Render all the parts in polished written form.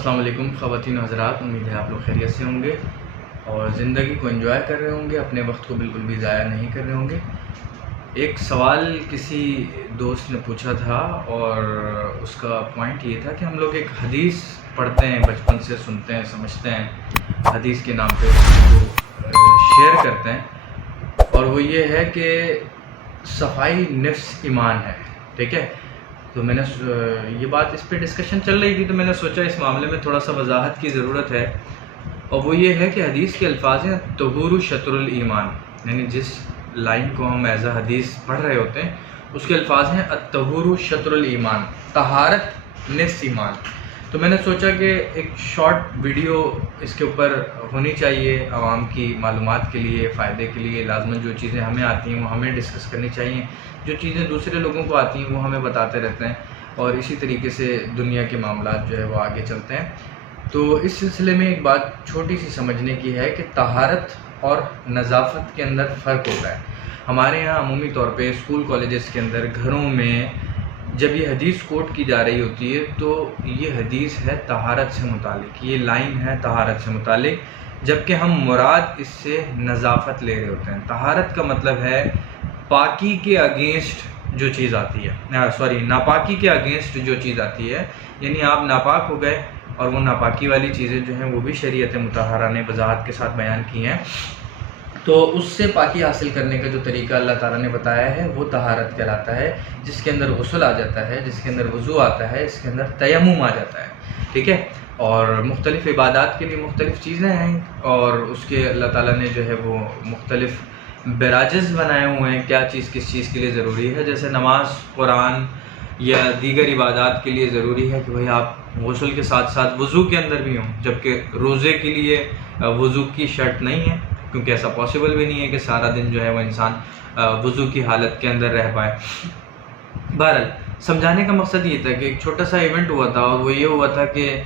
السلام علیکم خواتین و حضرات، امید ہے آپ لوگ خیریت سے ہوں گے اور زندگی کو انجوائے کر رہے ہوں گے، اپنے وقت کو بالکل بھی ضائع نہیں کر رہے ہوں گے۔ ایک سوال کسی دوست نے پوچھا تھا اور اس کا پوائنٹ یہ تھا کہ ہم لوگ ایک حدیث پڑھتے ہیں، بچپن سے سنتے ہیں، سمجھتے ہیں، حدیث کے نام پہ اس کو شیئر کرتے ہیں، اور وہ یہ ہے کہ صفائی نفس ایمان ہے، ٹھیک ہے؟ تو میں نے یہ بات اس پہ ڈسکشن چل رہی تھی، تو میں نے سوچا اس معاملے میں تھوڑا سا وضاحت کی ضرورت ہے، اور وہ یہ ہے کہ حدیث کے الفاظ ہیں طہور شطر الایمان، یعنی جس لائن کو ہم ایز اے حدیث پڑھ رہے ہوتے ہیں اس کے الفاظ ہیں الطہور شطر الایمان، طہارت نصف ایمان۔ تو میں نے سوچا کہ ایک شارٹ ویڈیو اس کے اوپر ہونی چاہیے، عوام کی معلومات کے لیے، فائدے کے لیے، لازماً جو چیزیں ہمیں آتی ہیں وہ ہمیں ڈسکس کرنی چاہیے، جو چیزیں دوسرے لوگوں کو آتی ہیں وہ ہمیں بتاتے رہتے ہیں، اور اسی طریقے سے دنیا کے معاملات جو ہے وہ آگے چلتے ہیں۔ تو اس سلسلے میں ایک بات چھوٹی سی سمجھنے کی ہے کہ طہارت اور نظافت کے اندر فرق ہوتا ہے۔ ہمارے یہاں عمومی طور پہ اسکول کالجز کے اندر، گھروں میں جب یہ حدیث کوٹ کی جا رہی ہوتی ہے تو یہ حدیث ہے طہارت سے متعلق، یہ لائن ہے طہارت سے متعلق، جبکہ ہم مراد اس سے نظافت لے رہے ہوتے ہیں۔ طہارت کا مطلب ہے پاکی کے اگینسٹ جو چیز آتی ہے، ناپاکی کے اگینسٹ جو چیز آتی ہے، یعنی آپ ناپاک ہو گئے اور وہ ناپاکی والی چیزیں جو ہیں وہ بھی شریعت مطہرہ نے وضاحت کے ساتھ بیان کی ہیں، تو اس سے پاکی حاصل کرنے کا جو طریقہ اللہ تعالیٰ نے بتایا ہے وہ طہارت کہلاتا ہے، جس کے اندر غسل آ جاتا ہے، جس کے اندر وضو آتا ہے، اس کے اندر تیمم آ جاتا ہے، ٹھیک ہے؟ اور مختلف عبادات کے لیے مختلف چیزیں ہیں، اور اس کے اللہ تعالیٰ نے جو ہے وہ مختلف براجز بنائے ہوئے ہیں، کیا چیز کس چیز کے لیے ضروری ہے، جیسے نماز، قرآن یا دیگر عبادات کے لیے ضروری ہے کہ بھئی آپ غسل کے ساتھ ساتھ وضو کے اندر بھی ہوں، جبکہ روزے کے لیے وضو کی شرط نہیں ہے، کیونکہ ایسا پاسبل بھی نہیں ہے کہ سارا دن جو ہے وہ انسان وضو کی حالت کے اندر رہ پائے۔ بہرحال سمجھانے کا مقصد یہ تھا کہ ایک چھوٹا سا ایونٹ ہوا تھا، اور وہ یہ ہوا تھا کہ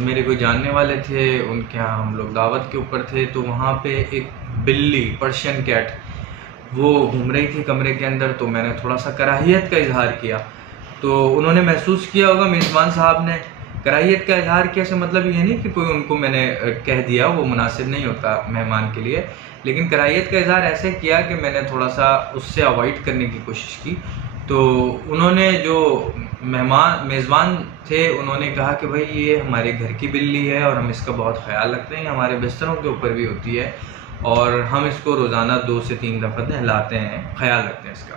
میرے کوئی جاننے والے تھے، ان کے ہاں ہم لوگ دعوت کے اوپر تھے، تو وہاں پہ ایک بلی، پرشین کیٹ، وہ گھوم رہی تھی کمرے کے اندر، تو میں نے تھوڑا سا کراہیت کا اظہار کیا، تو انہوں نے محسوس کیا ہوگا، میزبان صاحب نے کراہیت کا اظہار کیا سے مطلب یہ نہیں کہ کوئی ان کو میں نے کہہ دیا، وہ مناسب نہیں ہوتا مہمان کے لیے، لیکن کراہیت کا اظہار ایسے کیا کہ میں نے تھوڑا سا اس سے اوائڈ کرنے کی کوشش کی۔ تو انہوں نے جو میزبان تھے انہوں نے کہا کہ بھائی یہ ہمارے گھر کی بلی ہے اور ہم اس کا بہت خیال رکھتے ہیں، ہمارے بستروں کے اوپر بھی ہوتی ہے اور ہم اس کو روزانہ 2 سے 3 دفعہ نہلاتے ہیں، خیال رکھتے ہیں اس کا۔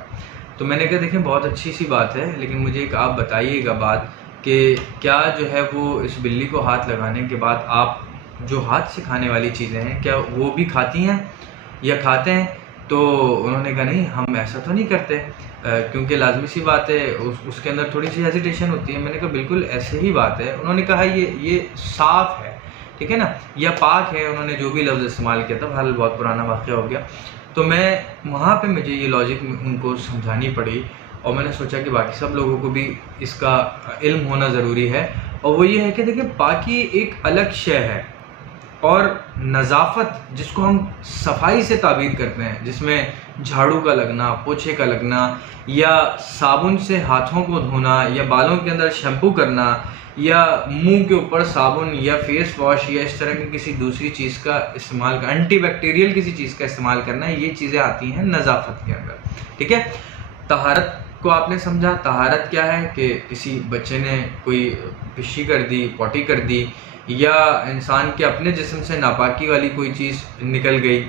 تو میں نے کہا دیکھیں بہت اچھی سی بات ہے، لیکن مجھے ایک آپ بتائیے گا بات کہ کیا جو ہے وہ اس بلی کو ہاتھ لگانے کے بعد آپ جو ہاتھ سے کھانے والی چیزیں ہیں کیا وہ بھی کھاتی ہیں یا کھاتے ہیں؟ تو انہوں نے کہا نہیں ہم ایسا تو نہیں کرتے، کیونکہ لازمی سی بات ہے اس کے اندر تھوڑی سی ہیزیٹیشن ہوتی ہے۔ میں نے کہا بالکل ایسے ہی بات ہے۔ انہوں نے کہا یہ صاف ہے، ٹھیک ہے نا، یا پاک ہے، انہوں نے جو بھی لفظ استعمال کیا تھا، بہرحال بہت پرانا واقعہ ہو گیا۔ تو میں وہاں پہ مجھے یہ لاجک ان کو سمجھانی پڑی، اور میں نے سوچا کہ باقی سب لوگوں کو بھی اس کا علم ہونا ضروری ہے، اور وہ یہ ہے کہ دیکھیں پاکی ایک الگ شے ہے، اور نظافت جس کو ہم صفائی سے تعبیر کرتے ہیں، جس میں جھاڑو کا لگنا، پوچھے کا لگنا، یا صابن سے ہاتھوں کو دھونا، یا بالوں کے اندر شیمپو کرنا، یا منہ کے اوپر صابن یا فیس واش یا اس طرح کی کسی دوسری چیز کا استعمال کرنا، اینٹی بیکٹیریل کسی چیز کا استعمال کرنا، یہ چیزیں آتی ہیں نظافت کے اندر، ٹھیک ہے؟ طہارت کو آپ نے سمجھا، طہارت کیا ہے کہ کسی بچے نے کوئی پشی کر دی، پوٹی کر دی، یا انسان کے اپنے جسم سے ناپاکی والی کوئی چیز نکل گئی،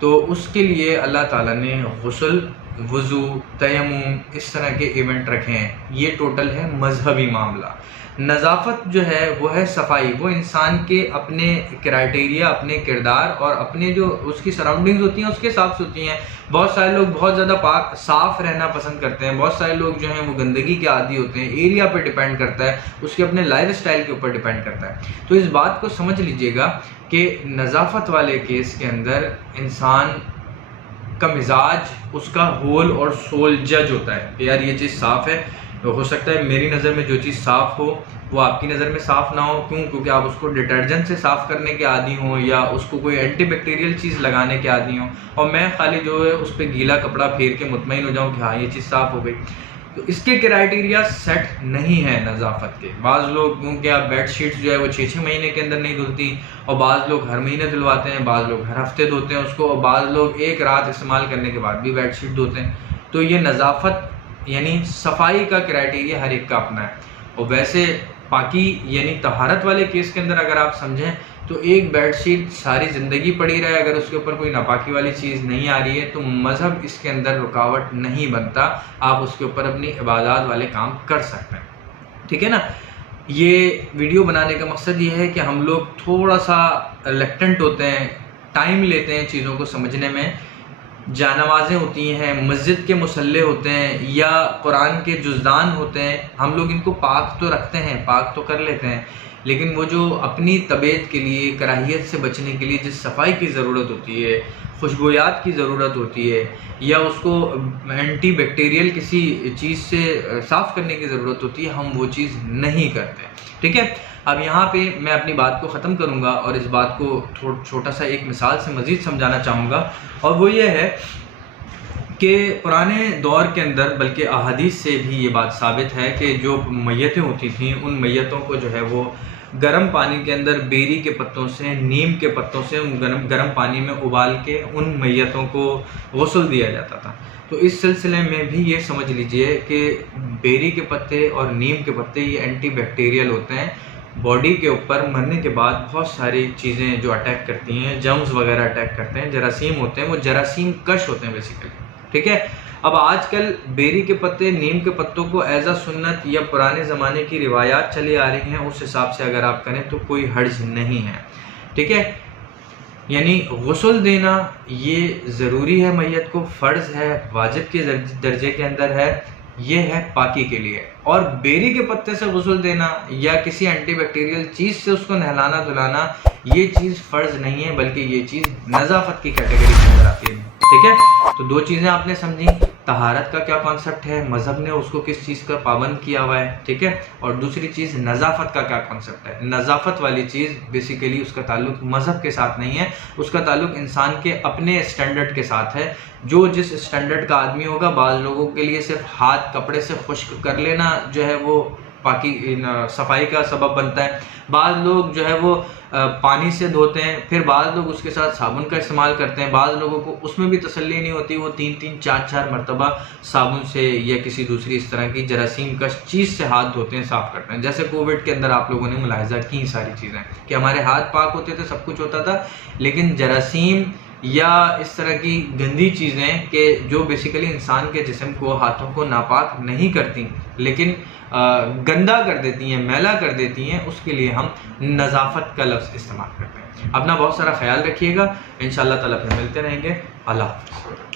تو اس کے لیے اللہ تعالیٰ نے غسل، وضو، تیمم، اس طرح کے ایونٹ رکھے ہیں۔ یہ ٹوٹل ہے مذہبی معاملہ۔ نظافت جو ہے وہ ہے صفائی، وہ انسان کے اپنے کرائٹیریا، اپنے کردار اور اپنے جو اس کی سراؤنڈنگز ہوتی ہیں اس کے حساب سے ہوتی ہیں۔ بہت سارے لوگ بہت زیادہ صاف رہنا پسند کرتے ہیں، بہت سارے لوگ جو ہیں وہ گندگی کے عادی ہوتے ہیں، ایریا پہ ڈیپینڈ کرتا ہے، اس کے اپنے لائف اسٹائل کے اوپر ڈیپینڈ کرتا ہے۔ تو اس بات کو سمجھ لیجئے گا کہ نظافت والے کیس کے اندر انسان کا مزاج، اس کا ہول اور سول جج ہوتا ہے کہ یار یہ چیز صاف ہے، تو ہو سکتا ہے میری نظر میں جو چیز صاف ہو وہ آپ کی نظر میں صاف نہ ہو، کیونکہ آپ اس کو ڈٹرجنٹ سے صاف کرنے کے عادی ہوں، یا اس کو کوئی اینٹی بیکٹیریل چیز لگانے کے عادی ہوں، اور میں خالی جو ہے اس پہ گیلا کپڑا پھیر کے مطمئن ہو جاؤں کہ ہاں یہ چیز صاف ہو گئی۔ تو اس کے کرائٹیریا سیٹ نہیں ہے نظافت کے. بعض لوگوں کے آپ بیڈ شیٹس جو ہے وہ 6 مہینے کے اندر نہیں دھلتی، اور بعض لوگ ہر مہینے دھلواتے ہیں، بعض لوگ ہر ہفتے دھوتے ہیں اس کو، اور بعض لوگ ایک رات استعمال کرنے کے بعد بھی بیڈ شیٹ دھوتے ہیں. تو یہ نظافت یعنی صفائی کا کرائٹیریا ہر ایک کا اپنا ہے. اور ویسے پاکی یعنی طہارت والے کیس کے اندر اگر آپ سمجھیں تو ایک بیڈ شیٹ ساری زندگی پڑی رہے، اگر اس کے اوپر کوئی ناپاکی والی چیز نہیں آ رہی ہے تو مذہب اس کے اندر رکاوٹ نہیں بنتا، آپ اس کے اوپر اپنی عبادات والے کام کر سکتے ہیں. ٹھیک ہے نا. یہ ویڈیو بنانے کا مقصد یہ ہے کہ ہم لوگ تھوڑا سا ریلیکٹنٹ ہوتے ہیں، ٹائم لیتے ہیں چیزوں کو سمجھنے میں. جانمازیں ہوتی ہیں، مسجد کے مصلے ہوتے ہیں، یا قرآن کے جزدان ہوتے ہیں، ہم لوگ ان کو پاک تو رکھتے ہیں، پاک تو کر لیتے ہیں، لیکن وہ جو اپنی طبیعت کے لیے کراہیت سے بچنے کے لیے جس صفائی کی ضرورت ہوتی ہے، خوشبویات کی ضرورت ہوتی ہے، یا اس کو اینٹی بیکٹیریل کسی چیز سے صاف کرنے کی ضرورت ہوتی ہے، ہم وہ چیز نہیں کرتے. ٹھیک ہے. اب یہاں پہ میں اپنی بات کو ختم کروں گا اور اس بات کو چھوٹا سا ایک مثال سے مزید سمجھانا چاہوں گا، اور وہ یہ ہے کہ پرانے دور کے اندر بلکہ احادیث سے بھی یہ بات ثابت ہے کہ جو میتیں ہوتی تھیں ان میتوں کو جو ہے وہ گرم پانی کے اندر بیری کے پتوں سے، نیم کے پتوں سے گرم پانی میں ابال کے ان میتوں کو غسل دیا جاتا تھا. تو اس سلسلے میں بھی یہ سمجھ لیجئے کہ بیری کے پتے اور نیم کے پتے یہ اینٹی بیکٹیریل ہوتے ہیں. باڈی کے اوپر مرنے کے بعد بہت ساری چیزیں جو اٹیک کرتی ہیں، جرمز وغیرہ اٹیک کرتے ہیں، جراثیم ہوتے ہیں، وہ جراثیم کش ہوتے ہیں بیسیکلی. ٹھیک ہے. اب آج کل بیری کے پتے، نیم کے پتوں کو ایز اے سنت یا پرانے زمانے کی روایات چلی آ رہی ہیں، اس حساب سے اگر آپ کریں تو کوئی حرج نہیں ہے. ٹھیک ہے. یعنی غسل دینا یہ ضروری ہے، میت کو فرض ہے، واجب کے درجے کے اندر ہے، یہ ہے پاکی کے لیے. اور بیری کے پتے سے غسل دینا یا کسی اینٹی بیکٹیریل چیز سے اس کو نہلانا دھلانا یہ چیز فرض نہیں ہے، بلکہ یہ چیز نظافت کی کیٹیگری کے اندر آتی ہے. ٹھیک ہے. تو دو چیزیں آپ نے سمجھی، طہارت کا کیا کانسیپٹ ہے، مذہب نے اس کو کس چیز کا پابند کیا ہوا ہے. ٹھیک ہے. اور دوسری چیز نظافت کا کیا کانسیپٹ ہے. نظافت والی چیز بیسیکلی اس کا تعلق مذہب کے ساتھ نہیں ہے، اس کا تعلق انسان کے اپنے اسٹینڈرڈ کے ساتھ ہے. جو جس اسٹینڈرڈ کا آدمی ہوگا، بعض لوگوں کے لیے صرف ہاتھ کپڑے سے خشک کر لینا جو ہے وہ پاکی صفائی کا سبب بنتا ہے. بعض لوگ جو ہے وہ پانی سے دھوتے ہیں، پھر بعض لوگ اس کے ساتھ صابن کا استعمال کرتے ہیں. بعض لوگوں کو اس میں بھی تسلی نہیں ہوتی، وہ 3 4 مرتبہ صابن سے یا کسی دوسری اس طرح کی جراثیم کش چیز سے ہاتھ دھوتے ہیں، صاف کرتے ہیں. جیسے کووڈ کے اندر آپ لوگوں نے ملاحظہ کی ساری چیزیں کہ ہمارے ہاتھ پاک ہوتے تھے، سب کچھ ہوتا تھا، لیکن جراثیم یا اس طرح کی گندی چیزیں کہ جو بیسیکلی انسان کے جسم کو، ہاتھوں کو ناپاک نہیں کرتی لیکن گندا کر دیتی ہیں، میلا کر دیتی ہیں، اس کے لیے ہم نظافت کا لفظ استعمال کرتے ہیں. اپنا بہت سارا خیال رکھیے گا. انشاءاللہ تعالیٰ پھر ملتے رہیں گے. اللہ حافظ.